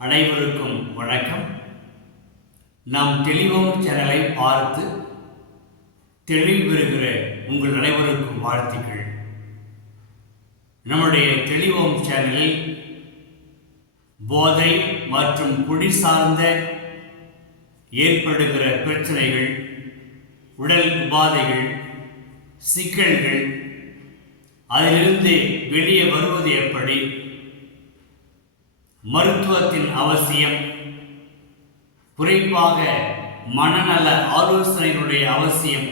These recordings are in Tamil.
அனைவருக்கும் வணக்கம். நாம் தெளிவோம் சேனலை பார்த்து தெளிவு பெறுகிற உங்கள் அனைவருக்கும் வாழ்த்துக்கள். நம்முடைய தெளிவோம் சேனலில் போதை மற்றும் குடி சார்ந்த ஏற்படுகிற பிரச்சனைகள் உடல் உபாதைகள் சிக்கல்கள் அதிலிருந்து வெளியே வருவது எப்படி? மருத்துவத்தின் அவசியம். குறிப்பாக மனநல ஆலோசனையினுடைய அவசியம்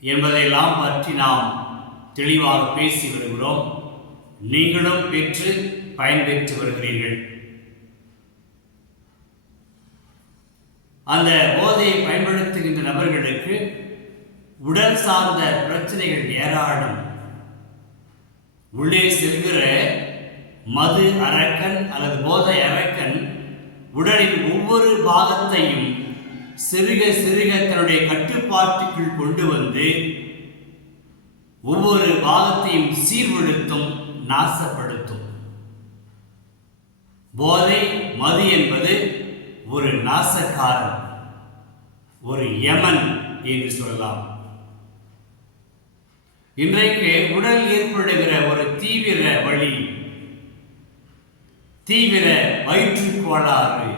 என்பதையெல்லாம் பற்றி நாம் தெளிவாக பேசி வருகிறோம். நீங்களும் பெற்று பயன்பெற்று வருகிறீர்கள். அந்த போதையை பயன்படுத்துகின்ற நபர்களுக்கு உடல் சார்ந்த பிரச்சனைகள் ஏராளம். உள்ளே செல்கிற மது அரக்கன் அல்லது போதை அரக்கன் உடலின் ஒவ்வொரு பாகத்தையும் சிறுக சிறுக தன்னுடைய கட்டுப்பாட்டுக்குள் கொண்டு வந்து ஒவ்வொரு பாகத்தையும் சீர்படுத்தும் நாசப்படுத்தும். போதை மது என்பது ஒரு நாசக்காரன் ஒரு யமன் என்று சொல்லலாம். இன்றைக்கு உடல் ஏற்படுகிற ஒரு தீவிர வழி தீவிர வயிற்றுக்கோளாறு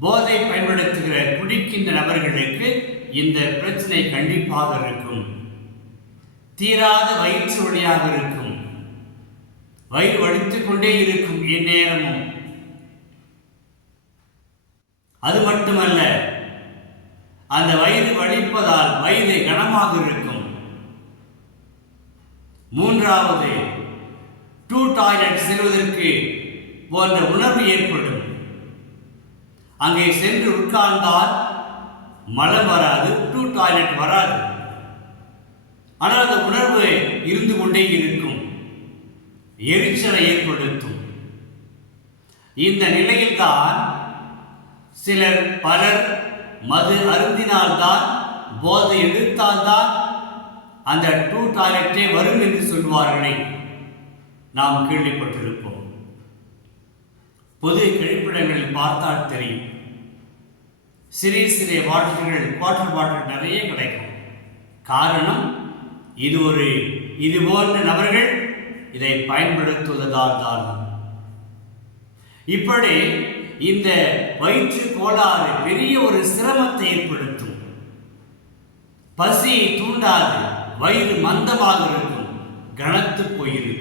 போதை பயன்படுத்துகிற குடிக்கின்ற நபர்களுக்கு இந்த பிரச்சனை கண்டிப்பாக இருக்கும். தீராத வயிற்று வழியாக இருக்கும். வயிறு வலித்துக் கொண்டே இருக்கும் இந்நேரமும். அது மட்டுமல்ல அந்த வயிறு வலிப்பதால் வயிறு கனமாக இருக்கும். மூன்றாவது டாய்லெட் செல்வதற்கு போன்ற உணர்வு ஏற்படும். அங்கே சென்று உட்கார்ந்தால் மலம் வராது டூ டாய்லெட் வராது. ஆனால் அந்த உணர்வு இருந்து கொண்டே இருக்கும். எரிச்சலை ஏற்படுத்தும். இந்த நிலையில்தான் சிலர் பலர் மது அருந்தினால்தான் போதை எடுத்தால்தான் அந்த டூ டாய்லெட்டே வரும் என்று சொல்வார்களே. நாம் கேள்விப்பட்டிருப்போம். பொது கழிப்பிடங்களில் பார்த்தால் தெரியும். சிறிய சிறிய பாட்டில்கள் வாட்டர் பாட்டில் நிறைய கிடைக்கும். காரணம் இது ஒரு இது போன்ற நபர்கள் இதை பயன்படுத்துவதால் தான். இப்படி இந்த வயிற்று கோளாறு பெரிய ஒரு சிரமத்தை ஏற்படுத்தும். பசியை தூண்டாது வயிறு மந்தமாக இருக்கும் கனத்து போயிருக்கும்.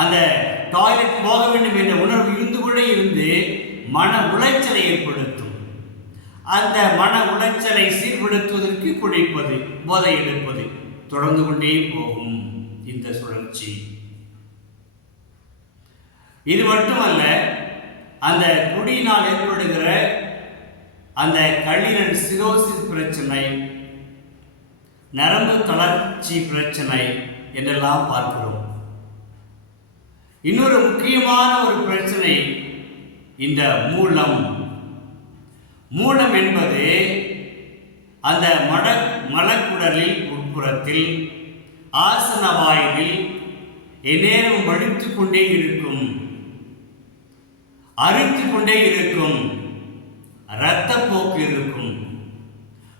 அந்த டாய்லெட் போக வேண்டும் என்ற உணர்வு இருந்து கொண்டே இருந்து மன உளைச்சலை ஏற்படுத்தும். அந்த மன உளைச்சலை சீர்படுத்துவதற்கு குடிப்பது போதை எடுப்பது தொடர்ந்து கொண்டே போகும் இந்த சுழற்சி. இது மட்டுமல்ல அந்த குடியினால் ஏற்படுகிற அந்த கல்லீரல் சிரோசிஸ் பிரச்சனை நரம்பு தளர்ச்சி பிரச்சனை என்றெல்லாம் பார்க்கிறோம். இன்னொரு முக்கியமான ஒரு பிரச்சனை இந்த மூலம். மூலம் என்பது அந்த மட மலக்குடலில் உட்புறத்தில் ஆசன வாயுவில் எந்நேரம் வடித்து கொண்டே இருக்கும். அரித்து கொண்டே இருக்கும். இரத்தப்போக்கு இருக்கும்.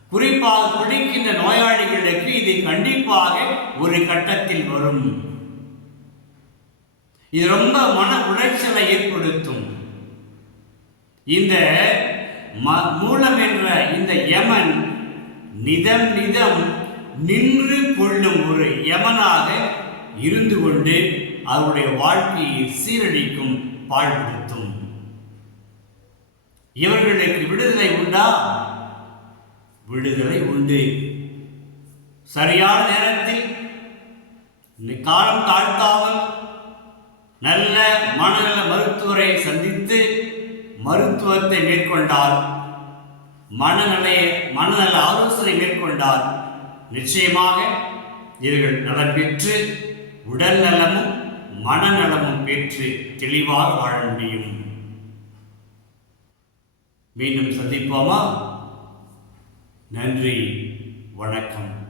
குறிப்பாக குடிக்கின்ற நோயாளிகளுக்கு இது கண்டிப்பாக ஒரு கட்டத்தில் வரும். இது ரொம்ப மன உளைச்சலை ஏற்படுத்தும். இந்த மூலம் என்ற இந்த யமன் நிதம் நிதம் நின்று கொள்ளும் ஒரு யமனாக இருந்து கொண்டு அவருடைய வாழ்க்கையை சீரழிக்கும் பாழ்படுத்தும். இவர்களுக்கு விடுதலை உண்டா? விடுதலை உண்டு. சரியான நேரத்தில் காலம் தாழ்த்தாமல் நல்ல மனநல மருத்துவரை சந்தித்து மருத்துவத்தை மேற்கொண்டார். மனநலைய மனநல ஆலோசனை மேற்கொண்டார். நிச்சயமாக இவர்கள் நலம் பெற்று உடல் நலமும் மனநலமும் பெற்று தெளிவாக வாழ முடியும். மீண்டும் சந்திப்போமா? நன்றி வணக்கம்.